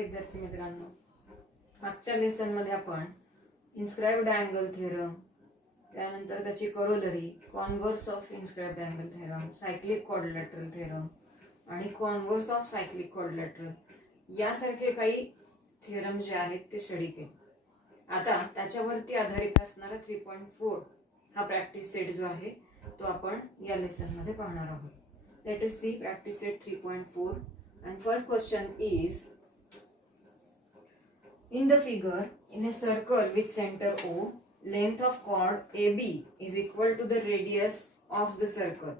विद्यार्थी मित्रांनो, मागच्या लेसन मध्ये आपण इन्स्क्राइब्ड अँगल थेरम, त्यानंतर त्याची corollary, converse of inscribed angle theorem, cyclic quadrilateral theorem आणि कॉन्व्हर्स ऑफ सायक्लिक क्वाड्रिलॅटरल यासारखे काही थेरम जे आहेत ते स्टडी केले. आता त्याच्यावरती आधारित असणारा 3.4 हा प्रॅक्टिस सेट जो आहे तो आपण या लेसन मध्ये पाहणार आहोत. Let us see practice set 3.4 and first question is, in the figure, in a circle with center O, length of chord AB is equal to the radius of the circle.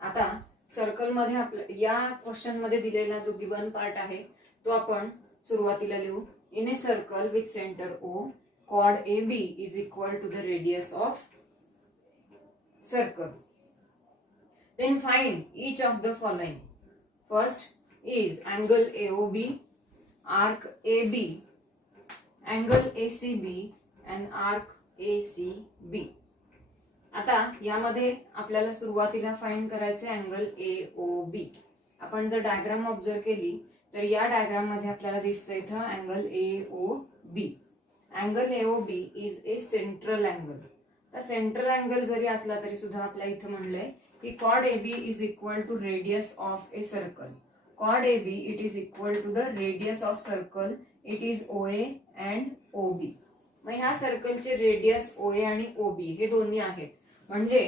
आता circle मध्ये आपल्या या question मध्ये दिलेला जो given part आहे तो आपण सुरुवातीला लिहू. In a circle with centre O, chord AB is equal to the radius of circle. Then find each of the following. First is angle AOB, arc AB, angle ACB and arc ACB. आता यामध्ये आपल्याला सुरुवातीला find करायचे angle AOB. आपण जर diagram observe केली तर या डायग्राम मध्ये आपल्याला दिसतं इथं angle AOB. Angle AOB is a central angle. तर सेंट्रल अँगल जरी असला तरी सुद्धा आपल्या इथं म्हणलंय की chord AB is equal to radius of a circle. Chord AB it is equal to the radius of circle. It is OA and OB. मग ह्या सर्कलचे radius OA आणि OB हे दोन्ही आहेत. म्हणजे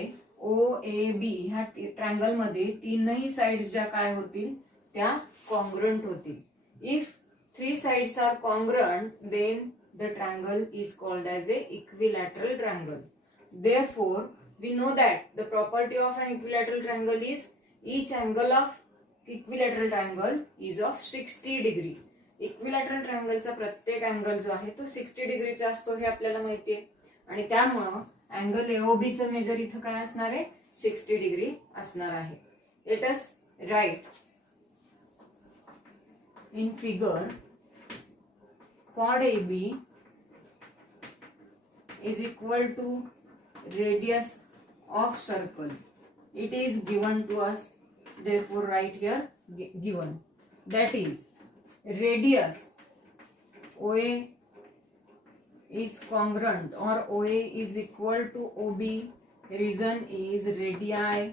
OAB ह्या ट्रायंगल मध्ये तीनही साइड्स ज्या काय होतील त्या कॉन्ग्रुएंट होतील. If 3 sides are congruent then the triangle is called as a equilateral triangle. Therefore we know that the property of an equilateral triangle is each angle of equilateral triangle is of 60 degree. Equilateral ट्रायंगलचा प्रत्येक angle जो आहे तो 60 डिग्रीचा असतो हे आपल्याला माहिती आहे आणि त्यामुळं अँगल AOB चं मेजर इथं काय असणार आहे 60 डिग्री असणार आहे. Let us right in figure chord AB is equal to radius of circle. It is given to us, therefore write here given. That is radius OA is congruent or OA is equal to OB. Reason is radii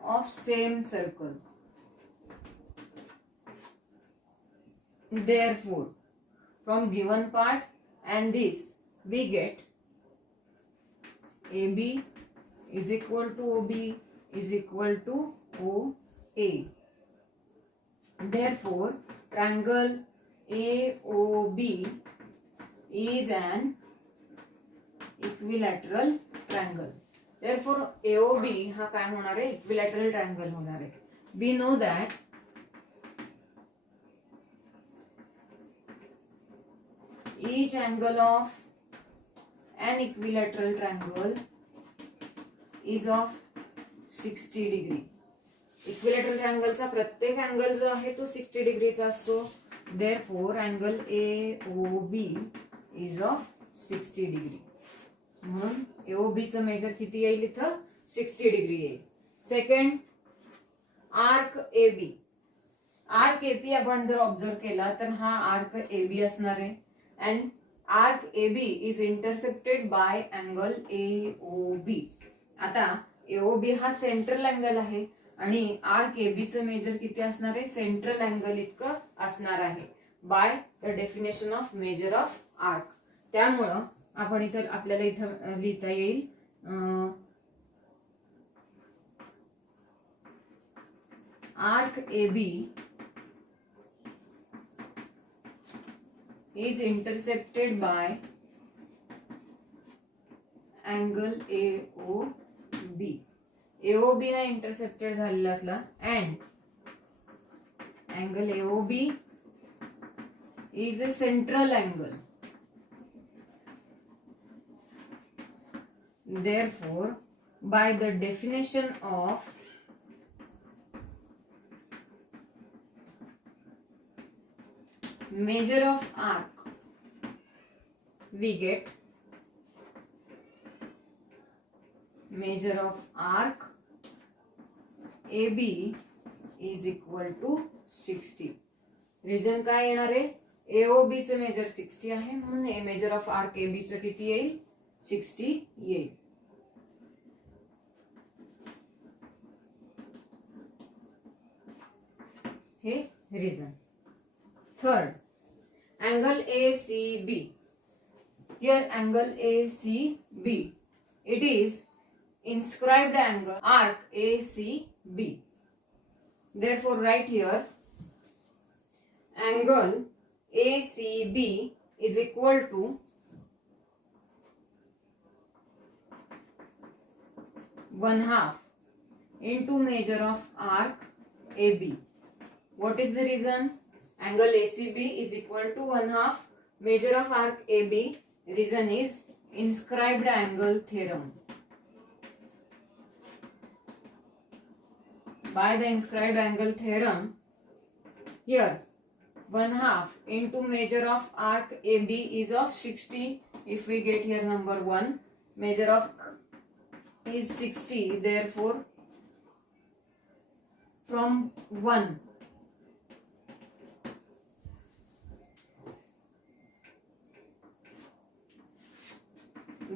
of same circle. Therefore from given part and this we get AB is equal to OB is equal to OA. Therefore triangle AOB is an equilateral triangle. Therefore AOB हा काय होणार आहे equilateral triangle होणार आहे. We know that each angle of an equilateral triangle is of 60 degree. Equilateral ट्रायंगलचा प्रत्येक angle जो आहे तो 60 डिग्रीचा असतो. Therefore angle AOB is of 60 degree. म्हणून AOB चं मेजर किती येईल इथं 60 डिग्री येईल. Second arc AB. Arc AB आपण जर ऑब्झर्व केला तर हा आर्क AB असणार आहे and arc AB is intersected by angle AOB. आता AOB हा सेंट्रल अँगल आहे आणि आर्क AB चं मेजर किती असणार आहे सेंट्रल अँगल इतकं असणार आहे by the definition of measure of arc. त्यामुळं आपण इथं आपल्याला इथं लिहिता येईल arc AB is intersected by angle AOB. AOB ने इंटरसेक्टेड झालेला असला and angle AOB is a central angle. Therefore by the definition of measure of arc we get measure of arc AB is equal to 60. Reason काय येणार आहे, AOB चे major 60 आहे म्हणून measure of arc AB चं किती येईल, 60 येईल. हे reason. Third, angle ACB. Here angle ACB, it is inscribed angle arc ACB. Therefore write here angle ACB is equal to 1/2 into measure of arc AB. What is the reason? Angle ACB is equal to 1/2 measure of arc AB. Reason is inscribed angle theorem. By the inscribed angle theorem, here 1/2 into measure of arc AB is of 60. If we get here number 1, measure of is 60. Therefore, from 1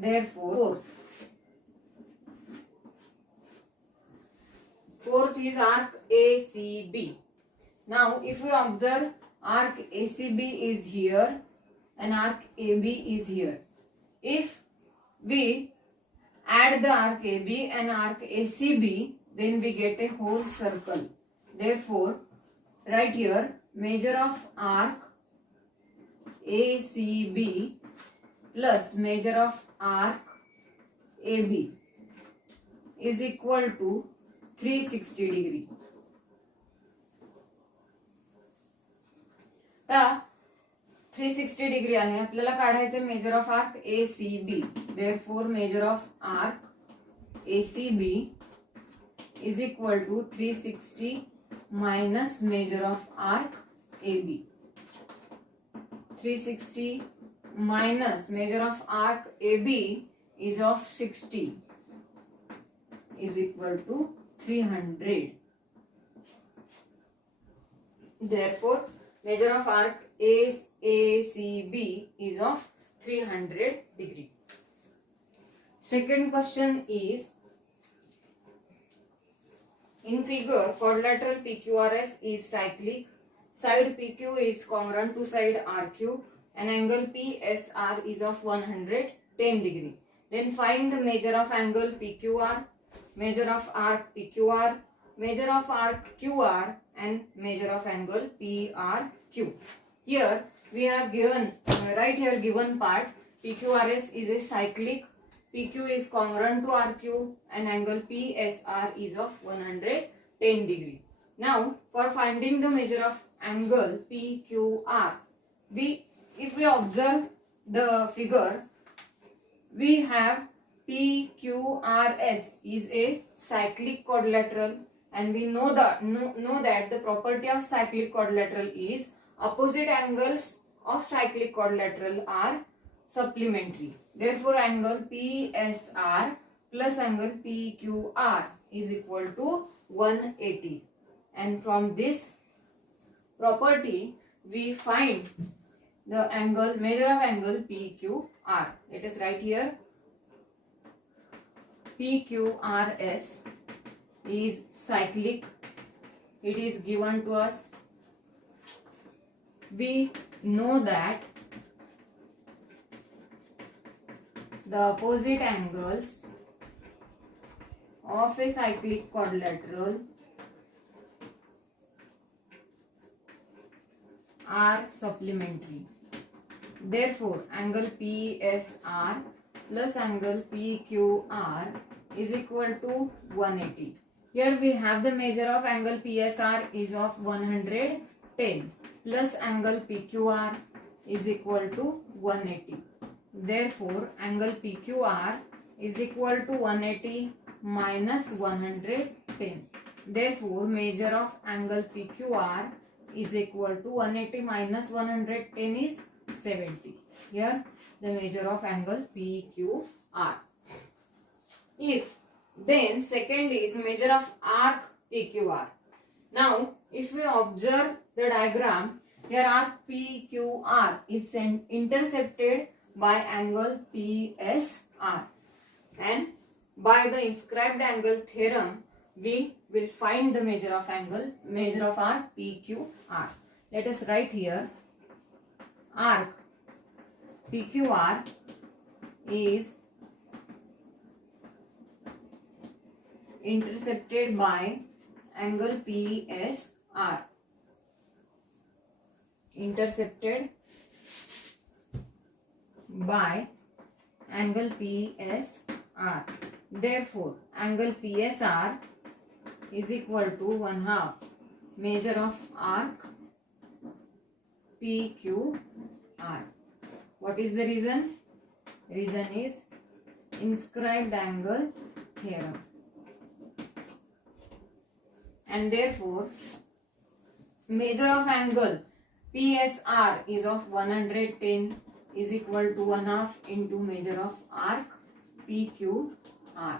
therefore fourth is arc ACB. Now if we observe, arc ACB is here and arc AB is here. If we add the arc AB and arc ACB, then we get a whole circle. Therefore right here measure of arc ACB plus measure of arc AB is equal to 360 degree. आता 360 degree आहे, आपल्याला काढायचे measure of arc ACB. Therefore measure of arc ACB is equal to 360 minus measure of arc AB. 360 minus measure of arc AB is of 60 is equal to 300. Therefore measure of arc ACB is of 300 degree. Second question is, in figure quadrilateral PQRS is cyclic, side PQ is congruent to side RQ and angle PSR is of 110 degree. Then find the measure of angle PQR, measure of arc PQR, measure of arc QR and measure of angle PRQ. Here we have given, right here given part, PQRS is a cyclic, PQ is congruent to RQ and angle PSR is of 110 degree. Now for finding the measure of angle PQR, if we observe the figure, we have PQRS is a cyclic quadrilateral and we know that the property of cyclic quadrilateral is opposite angles of cyclic quadrilateral are supplementary. Therefore angle PSR plus angle PQR is equal to 180, and from this property we find the angle, measure of angle PQR. Let us write here PQRS is cyclic. It is given to us. We know that the opposite angles of a cyclic quadrilateral are supplementary. Therefore angle PSR plus angle PQR is equal to 180. Here we have the measure of angle PSR is of 110 plus angle PQR is equal to 180. Therefore angle PQR is equal to 180 minus 110. Therefore measure of angle PQR is equal to 180 minus 110 is 70. Here the measure of angle PQR. Then second is measure of arc PQR. Now if we observe the diagram, Here arc PQR is intercepted by angle PSR, and by the inscribed angle theorem we will find the measure of arc PQR. Let us write here arc PQR is intercepted by angle PSR. Intercepted by angle PSR. Therefore, angle PSR is equal to 1/2 measure of arc PQR. What is the reason? Reason is inscribed angle theorem. And therefore, measure of angle PSR is of 110 is equal to 1/2 into measure of arc PQR.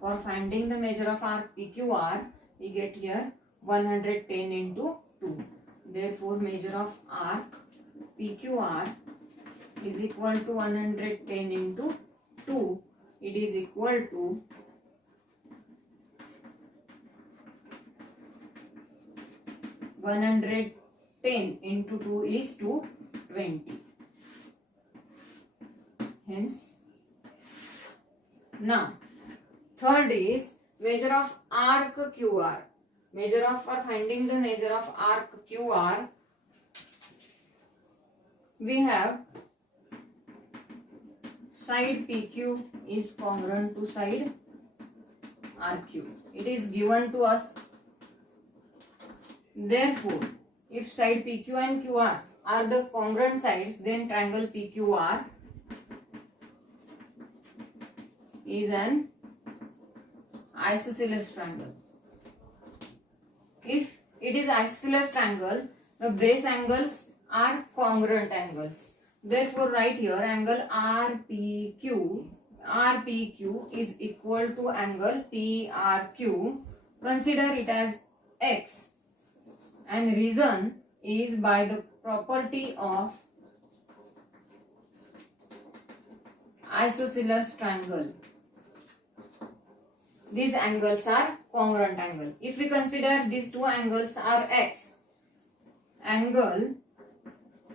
For finding the measure of arc PQR, we get here 110 into 2. Therefore, measure of arc PQR is equal to 110 into 2. It is equal to 110 into 2 is 220. Hence, now third is measure of arc QR. For finding the measure of arc QR, we have side PQ is congruent to side RQ. It is given to us. Therefore, if side PQ and QR are the congruent sides, then triangle PQR is an isosceles triangle. If it is isosceles triangle, the base angles are congruent angles. Therefore, write here angle RPQ is equal to angle PRQ. Consider it as X, and reason is by the property of isosceles triangle. These angles are congruent angle. If we consider these two angles are X, angle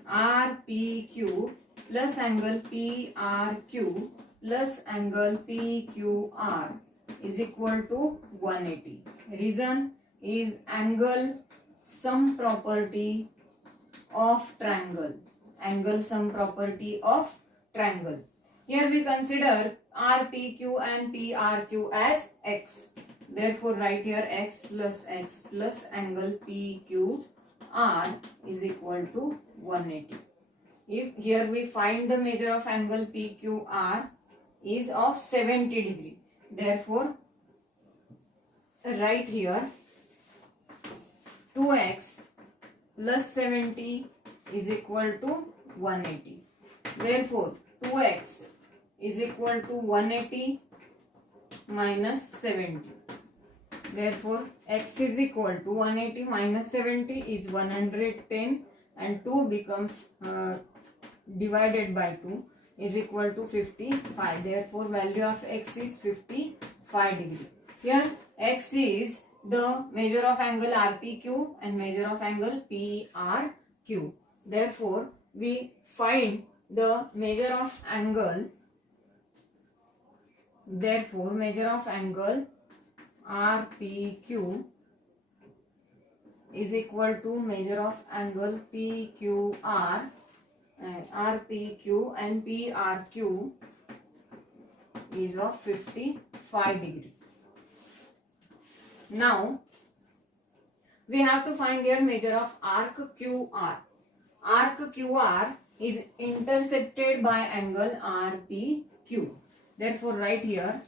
RPQ plus angle PRQ plus angle PQR is equal to 180. Reason is angle sum property of triangle. Angle sum property of triangle. Here we consider RPQ and PRQ as X. Therefore, write here X plus angle PQR is equal to 180. If here we find the measure of angle PQR is of 70 degree. Therefore, write here 2x plus 70 is equal to 180. Therefore, 2x is equal to 180 minus 70. Therefore, x is equal to 180 minus 70 is 110, and 2 becomes divided by 2 is equal to 55. Therefore, value of x is 55 degree. Here x is the measure of angle RPQ and measure of angle PRQ. Therefore, we find the measure of angle. Therefore, measure of angle RPQ is equal to measure of angle PQR. RPQ and PRQ is of 55 degree. Now, we have to find here measure of arc QR. Arc QR is intercepted by angle RPQ. Therefore, write here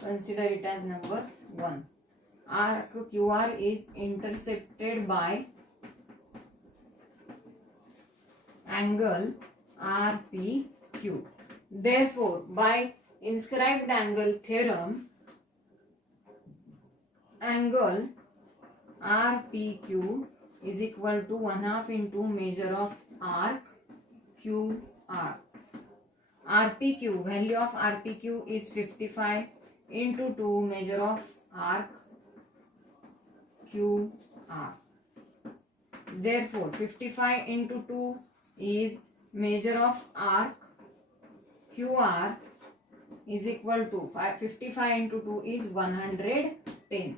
consider it as number 1. Arc QR is intercepted by angle RPQ. Therefore, by inscribed angle theorem, angle RPQ is equal to 1/2 into measure of arc QR. RPQ, value of RPQ is 55 into 2 measure of arc QR. Therefore 55 into 2 is measure of arc QR is equal to 55 into 2 is 110.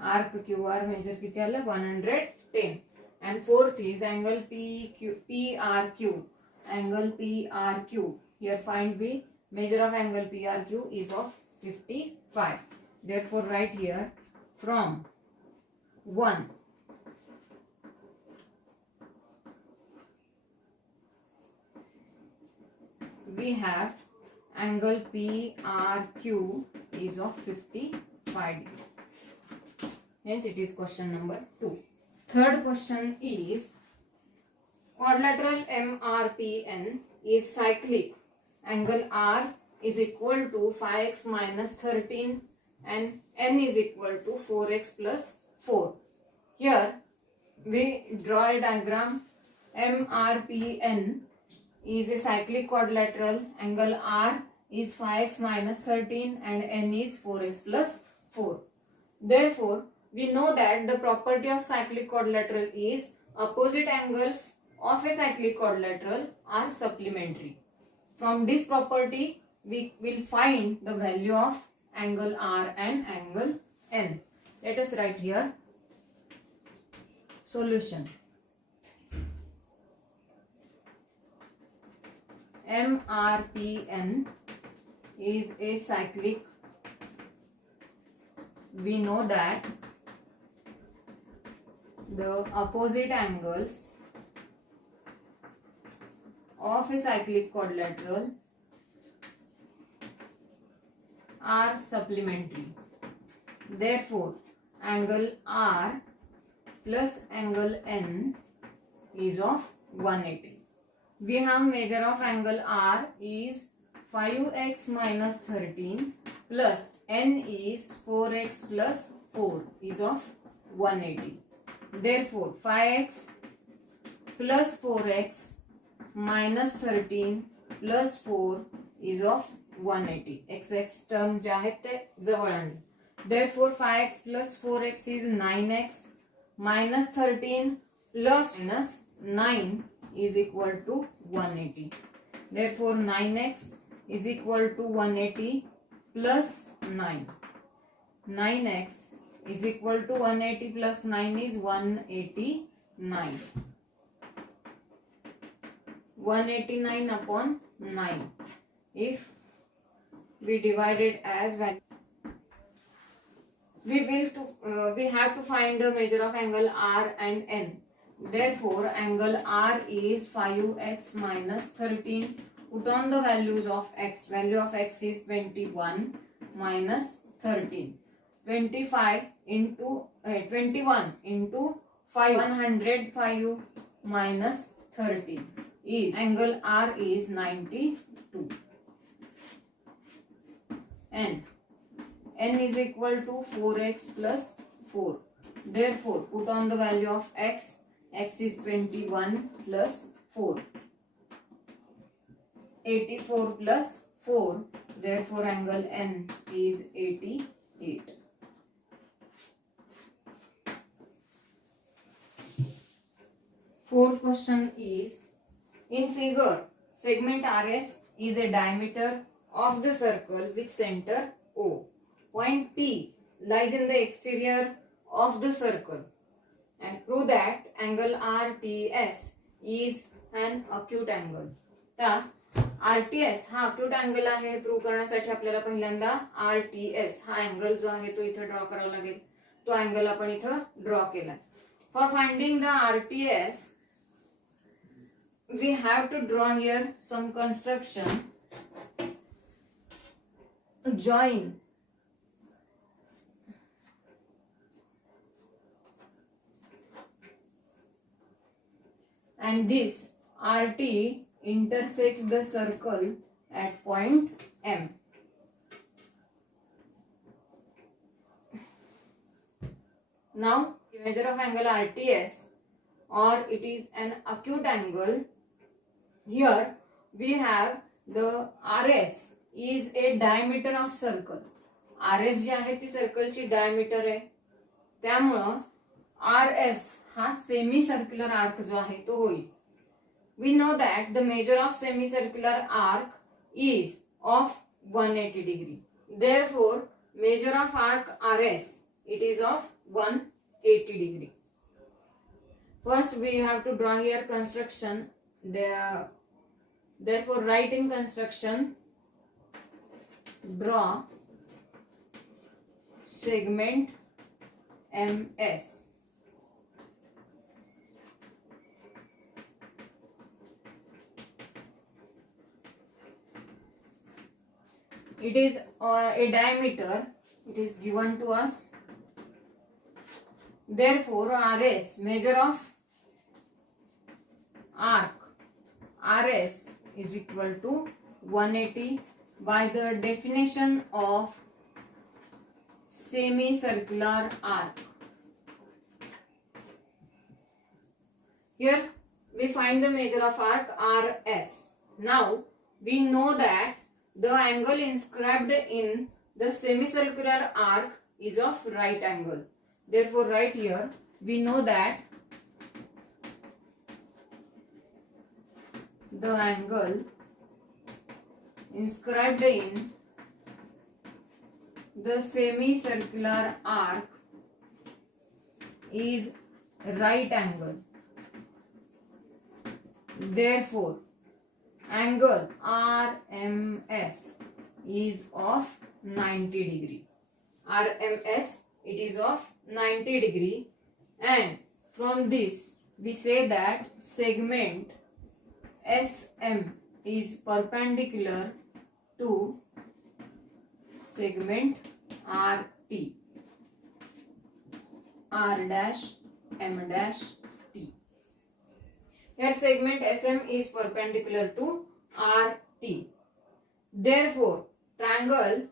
Arc QR measure किती आलं 110. And fourth is angle PRQ. Angle PRQ. Here find we measure of angle PRQ is of 55. Therefore write here from 1 we have angle PRQ is of 55 degrees. Hence it is question number 2. Third question is quadrilateral MRPN is cyclic. Angle R is equal to 5x minus 13 and N is equal to 4x plus 4. Here we draw a diagram. MRPN is a cyclic quadrilateral. Angle R is 5x minus 13 and N is 4x plus 4. Therefore, we know that the property of cyclic quadrilateral is opposite angles of a cyclic quadrilateral are supplementary. From this property, we will find the value of angle R and angle N. Let us write here solution. MRPN is a cyclic. We know that the opposite angles of a cyclic quadrilateral are supplementary. Therefore, angle R plus angle N is of 180. We have measure of angle R is 5x minus 13 plus N is 4x plus 4 is of 180. Therefore 5x plus 4x minus 13 plus 4 is of 180. X term जे आहेत ते जवळ आणले. Therefore 5x plus 4x is 9x minus 13 plus minus 9 is equal to 180. Therefore 9x is equal to 180 plus 9. 9x is equal to 180 plus 9 is 189. 189 upon 9. If we divide it as value, we have to find the measure of angle R and N. Therefore, angle R is 5x minus 13. Put on the values of x. Value of x is 21 minus 13. 21 into 5, 105 minus 13 is angle R is 92. N is equal to 4x plus 4. Therefore, put on the value of x. X is 21 plus 4. 84 plus 4. Therefore, angle N is 88. Fourth question is, in figure, segment RS is a diameter of the circle with center O. Point P lies in the exterior of the circle. And prove that angle RTS is an acute angle. तर RTS हा acute angle आहे. Prove करण्यासाठी आपल्याला पहिल्यांदा RTS हा angle जो आहे तो इथे ड्रॉ करावा लागेल. तो अँगल आपण इथे ड्रॉ केला. For finding the RTS we have to draw here some construction. Join and this RT intersects the circle at point M. Now, the measure of angle RTS, or it is an acute angle. Here we have the RS is a diameter of circle. RS जी आहे ती सर्कलची diameter आहे, त्यामुळं RS हा semi circular arc जो आहे तो होईल. We know that the measure of semicircular arc is of 180 degree. Therefore, measure of arc RS, it is of 180 degree. First, we have to draw here construction. Therefore, write in construction, draw segment MS. It is a diameter, it is given to us. Therefore, RS, measure of arc RS is equal to 180 by the definition of semicircular arc. Here we find the measure of arc RS. Now we know that the angle inscribed in the semicircular arc is of right angle. Therefore, right here we know that the angle inscribed in the semicircular arc is right angle. Therefore, angle RMS is of 90 degree. RMS, it is of 90 degree, and from this we say that segment SM is perpendicular to segment RT, R dash M dash T. Here segment SM is perpendicular to RT. Therefore, triangle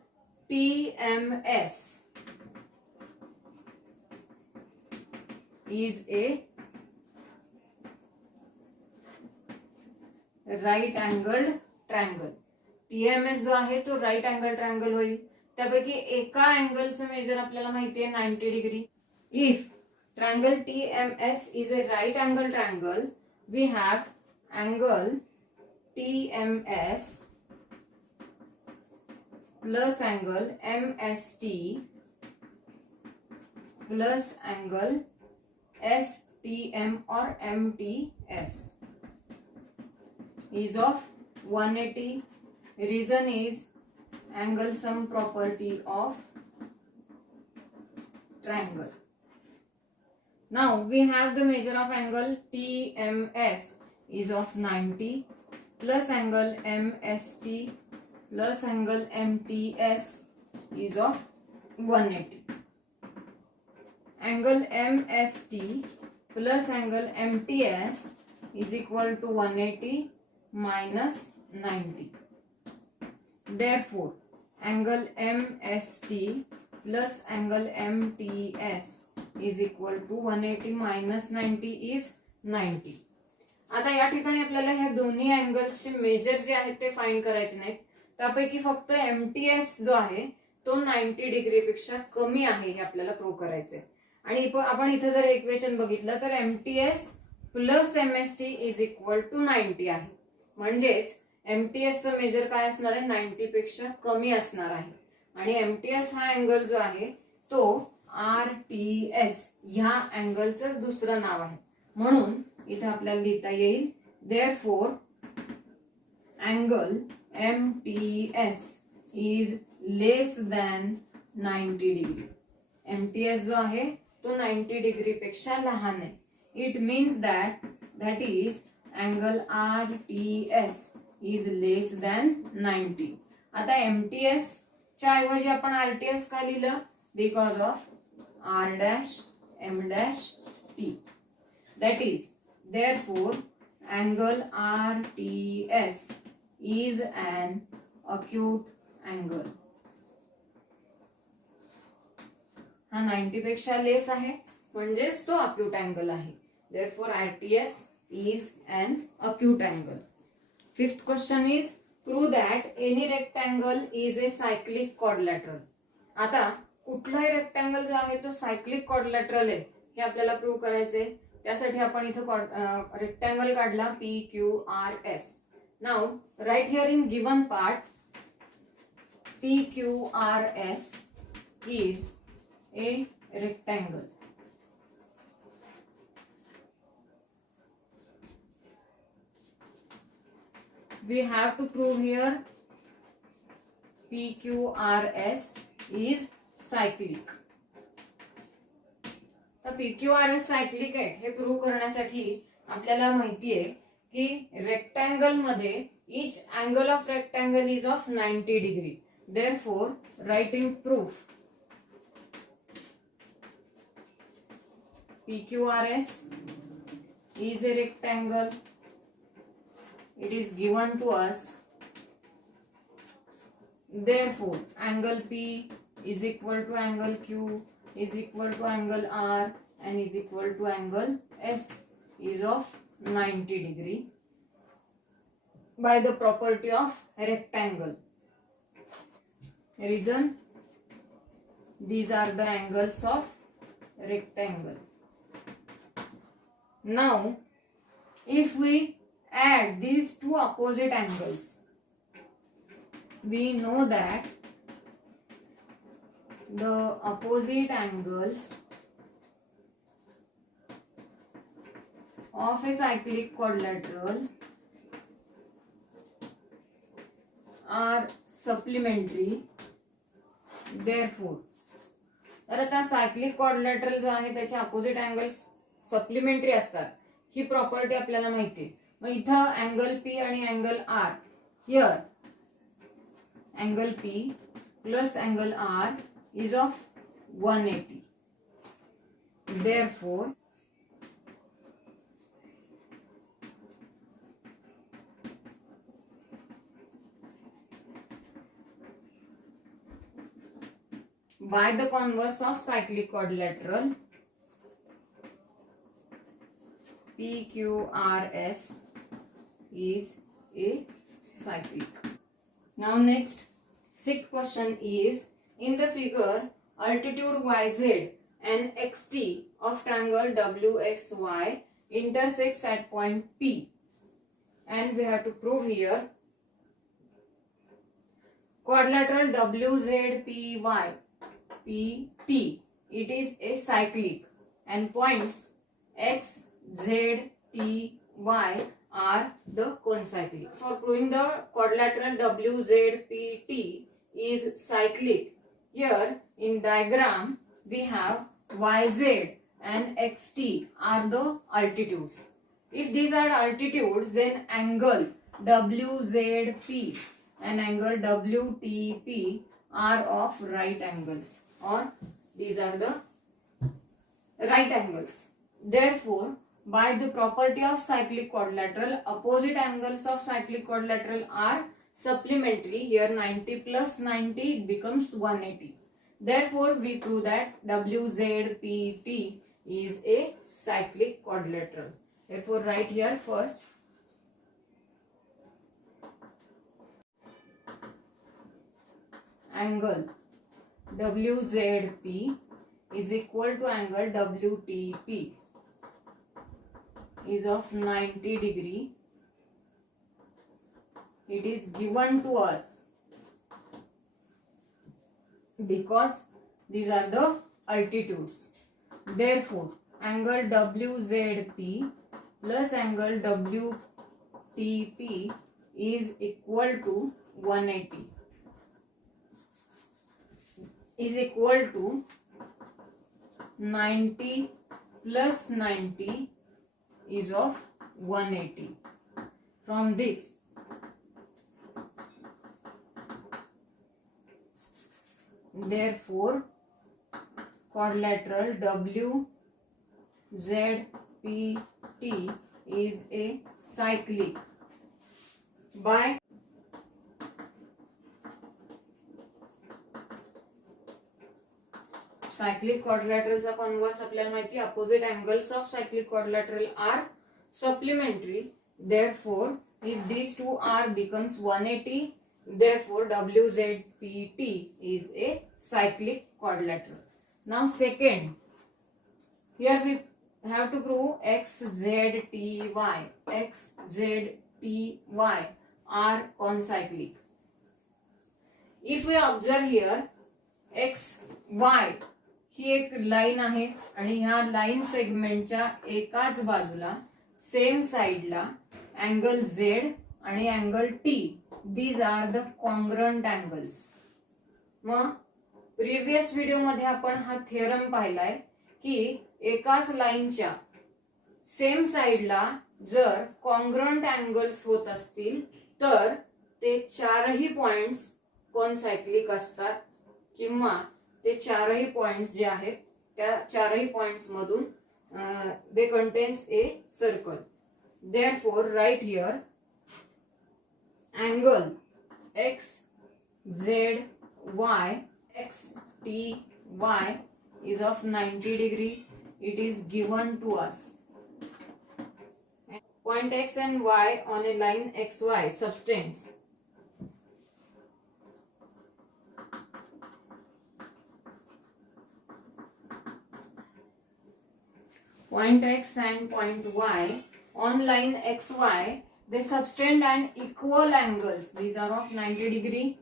TMS is a right angled triangle. TMS जो आहे तो right angle triangle होईल. त्यापैकी एका अँगलचं major आपल्याला माहिती आहे 90 degree. If triangle TMS is a right angle triangle, we have angle TMS plus angle MST plus angle STM or MTS is of 180. Reason is angle sum property of triangle. Now we have the measure of angle TMS is of 90 plus angle MST plus angle MTS is of 180. Angle MST plus angle MTS is equal to 180 minus 90. Therefore, angle MST plus angle MTS is equal to 180 minus 90 is 90. आता या ठिकाणी आपल्याला ह्या दोन्ही अँगल्सचे major जे आहेत ते find करायचे नाहीत. त्यापैकी फक्त MTS जो आहे तो 90 डिग्री पेक्षा कमी आहे हे आपल्याला प्रूव्ह करायचंय. आणि आपण इथे जर इक्वेशन बघितलं तर MTS plus MST is equal to 90 आहे. म्हणजेच MTS चं मेजर काय असणार आहे 90 पेक्षा कमी असणार आहे. आणि MTS हा अँगल जो आहे तो RTS ह्या अँगलचं दुसरं नाव आहे. म्हणून इथे आपल्याला लिहिता येईल therefore angle MTS is less than 90 degree. MTS जो आहे तो 90 डिग्री पेक्षा लहान आहे. It means that is angle RTS is less than 90. आता MTS च्या ऐवजी आपण RTS का लिहिलं? Because of R dash M dash T. That is, therefore, angle RTS is an acute angle. हा 90 पेक्षा लेस आहे म्हणजेच तो अक्यूट अँगल आहे. Therefore RTS is an acute angle. Fifth question is prove that any rectangle is a cyclic quadrilateral. आता कुठलाही rectangle जो आहे तो सायक्लिक क्वाड्रिलॅटरल आहे हे आपल्याला प्रूव्ह करायचंय. त्यासाठी आपण इथं रेक्टँगल काढला PQRS. Now right here in given part PQRS is a rectangle. We have to prove here PQRS is cyclic. तर PQRS सायक्लिक आहे हे प्रूव्ह करण्यासाठी आपल्याला माहिती आहे की रेक्टँगल मध्ये each angle of rectangle is of 90 degree. Therefore, write in proof PQRS is a rectangle. It is given to us. Therefore, angle P is equal to angle Q is equal to angle R and is equal to angle S is of 90 degree by the property of rectangle. Reason, these are the angles of rectangle. Now, if we add these two opposite angles, we know that the opposite angles of a cyclic quadrilateral are supplementary. Therefore, तर आता cyclic quadrilateral जो आहे त्याचे opposite angles supplementary असतात ही property आपल्याला माहिती आहे. मग इथं अँगल P आणि angle R, here angle P plus angle R is of 180. Therefore, by the converse of cyclic quadrilateral, PQRS is a cyclic. Now next, sixth question is, in the figure, altitude YZ and XT of triangle WXY intersects at point P, and we have to prove here quadrilateral WZPY PT, it is a cyclic, and points X, Z, T, Y are the concyclic. For proving the quadrilateral WZPT is cyclic, here in diagram we have YZ and XT are the altitudes. If these are altitudes, then angle WZP and angle WTP are of right angles, or these are the right angles. Therefore, by the property of cyclic quadrilateral, opposite angles of cyclic quadrilateral are supplementary. Here 90 plus 90 becomes 180. Therefore, we prove that WZPT is a cyclic quadrilateral. Therefore, write here first angle WZP is equal to angle WTP is of 90 degree. It is given to us because these are the altitudes. Therefore, angle WZP plus angle WTP is equal to 180, is equal to 90 plus 90 is of 180. From this, therefore, quadrilateral WZPT is a cyclic by cyclic क्वाड्रिलॅटरलचा converse आपल्याला माहिती, opposite angles of cyclic quadrilateral are supplementary. Therefore, if these two r becomes 180, therefore WZPT is a cyclic quadrilateral. Now second, here we have to prove XZTY. XZTY are concyclic. If we observe here, XY ही एक line आहे आणि ह्या line सेगमेंटच्या एकाच बाजूला same साइडला angle Z आणि angle T, these are the congruent angles. मग previous video मध्ये आपण हा थिअरम पाहिलाय की एकाच लाईनच्या सेम साइडला जर कॉन्ग्रंट अँगल्स होत असतील तर ते चारही पॉइंट्स कॉन्सायक्लिक असतात, किंवा ते चारही पॉइंट्स जे आहेत त्या चारही पॉइंट्स मधून they contains a circle. Therefore, write here angle XZY XTY is of 90 degree. It is given to us. Point X and Y on a line XY subtends. Point X and point Y on line XY, they subtend an equal angles. These are of 90 degree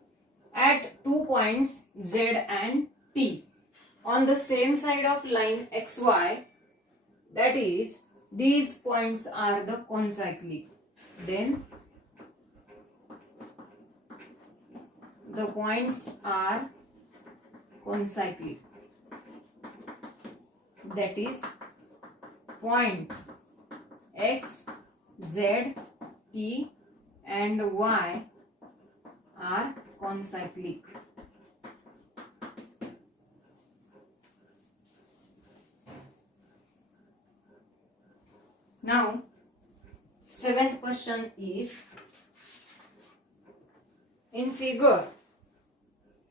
at 2 points Z and T on the same side of line XY. That is, these points are the concyclic. Then the points are concyclic. That is, point X, Z, T and Y are concyclic. Now, seventh question is, in figure,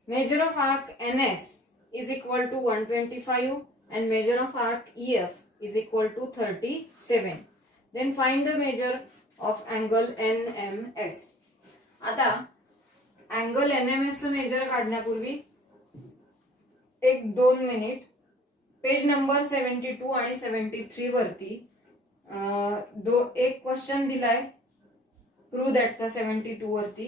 measure of arc NS is equal to 125 and measure of arc EF is equal to 37. Then find the measure of angle NMS. आता angle NMS चं major काढण्यापूर्वी एक 2 minute page number 72 आणि 73 वरती एक question दिलाय prove दॅटचा 72 वरती,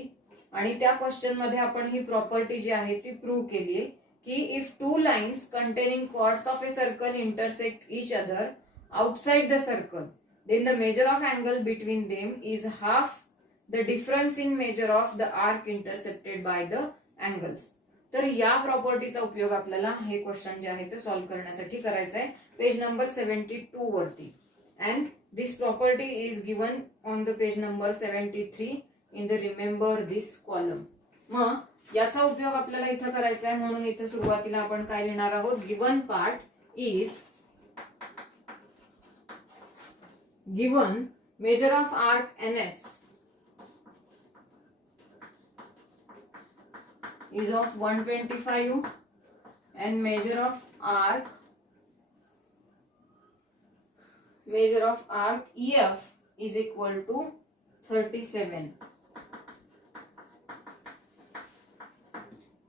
आणि त्या क्वेश्चन मध्ये आपण ही प्रॉपर्टी जी आहे ती प्रूव्ह केली आहे की if two lines containing chords of a circle intersect each other outside the circle, then the measure of angle between them is half the difference in measure of the arc intercepted by the angles. तर या प्रॉपर्टीचा उपयोग आपल्याला हे question जे आहे ते solve करण्यासाठी करायचा आहे page number 72 वरती. And this property is given on the page number 73 in the remember this column. मग याचा उपयोग आपल्याला इथं करायचा आहे, म्हणून इथं सुरुवातीला आपण काय लिहिणार आहोत, given part is given measure of arc NS is of 125 and measure of arc EF is equal to 37.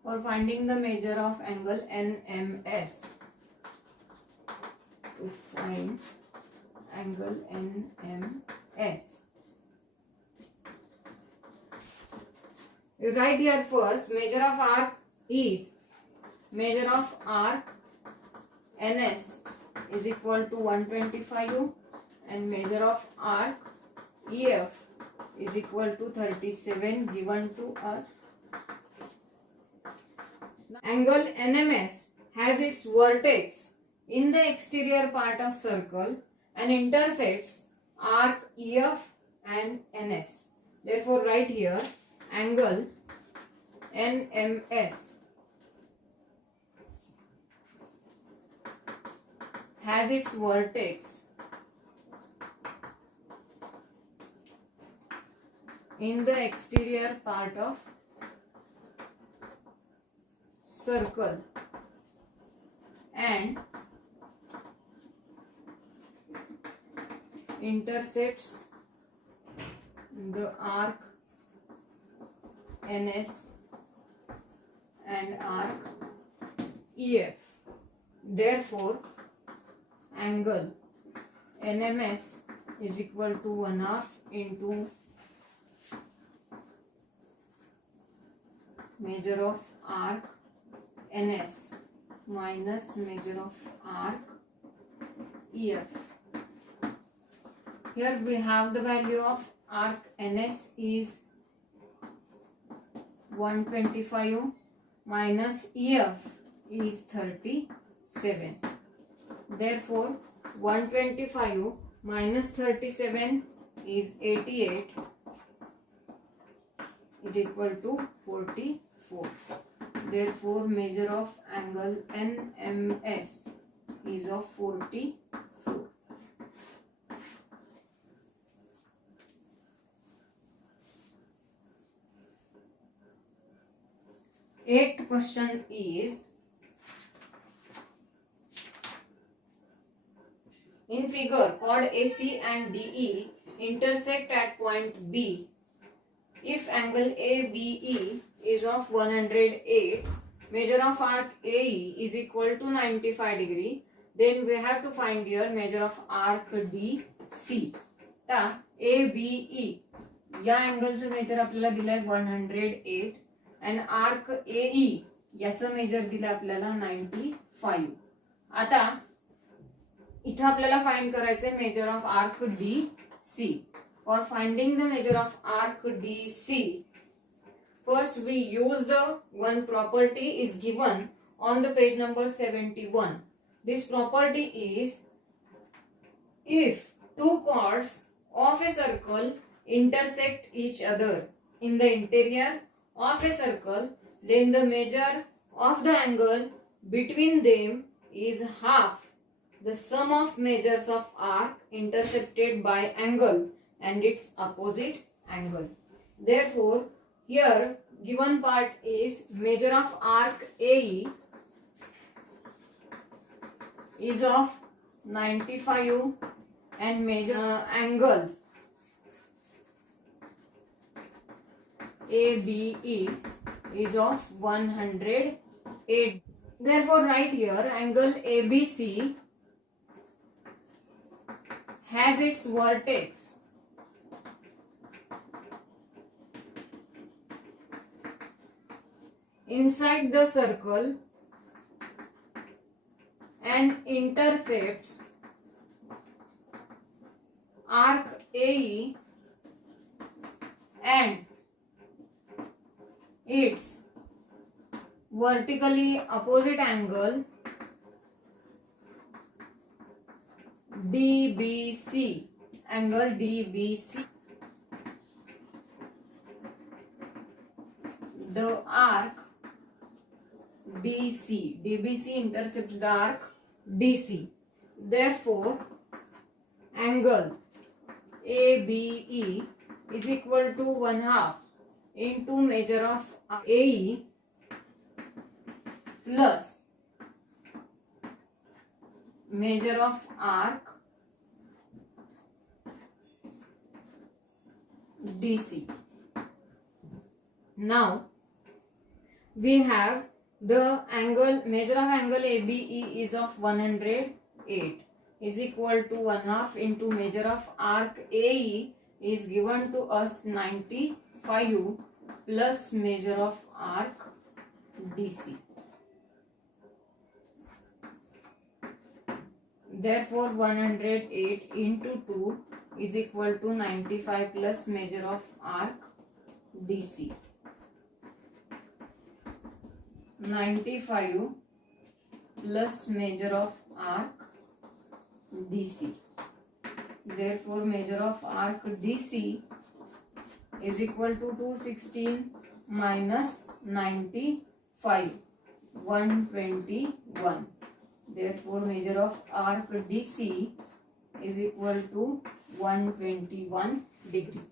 For finding the measure of angle NMS, to find angle NMS, you write here first measure of arc is measure of arc NS is equal to 125 and measure of arc EF is equal to 37 given to us. Angle NMS has its vertex in the exterior part of circle and intersects arc EF and NS. Therefore, write here angle NMS has its vertex in the exterior part of circle and intercepts the arc NS and arc EF. Therefore, angle NMS is equal to 1/2 into measure of arc NS minus measure of arc EF. Here we have the value of arc NS is 125 minus EF is 37. Therefore, 125 minus 37 is 88. It is equal to 44. Therefore, measure of angle NMS is of 44. Eighth question is, in figure, chord AC and DE intersect at point B. If angle ABE is of 108, measure of arc AE is equal to 95 degree, then we have to find here measure of arc DC. आता ABE या अँगलचं major आपल्याला दिलंय 108 and arc AE याचं major दिलं आपल्याला 95. आता इथं आपल्याला फाइंड करायचंय measure of arc DC. For finding the measure of arc DC, first we use the one property is given on the page number 71. This property is, if two chords of a circle intersect each other in the interior of a circle, then the measure of the angle between them is half the sum of measures of arc intercepted by angle and its opposite angle. Therefore, here given part is measure of arc AE is of 95 and measure angle ABE is of 108. Therefore, right here angle ABC has its vertex inside the circle and intercepts arc AE and its vertically opposite angle DBC. Angle DBC. The arc DC. DBC intercepts the arc DC. Therefore, angle ABE is equal to 1/2 into measure of AE plus measure of arc DC. Now we have the angle, measure of angle ABE is of 108 is equal to 1/2 into measure of arc AE is given to us 95 plus measure of arc DC. Therefore, 108 into 2 is equal to 95 plus measure of arc DC. 95 plus measure of arc DC. Therefore, measure of arc DC is equal to 216 minus 95, 121. Therefore, measure of arc DC is equal to 121 degree.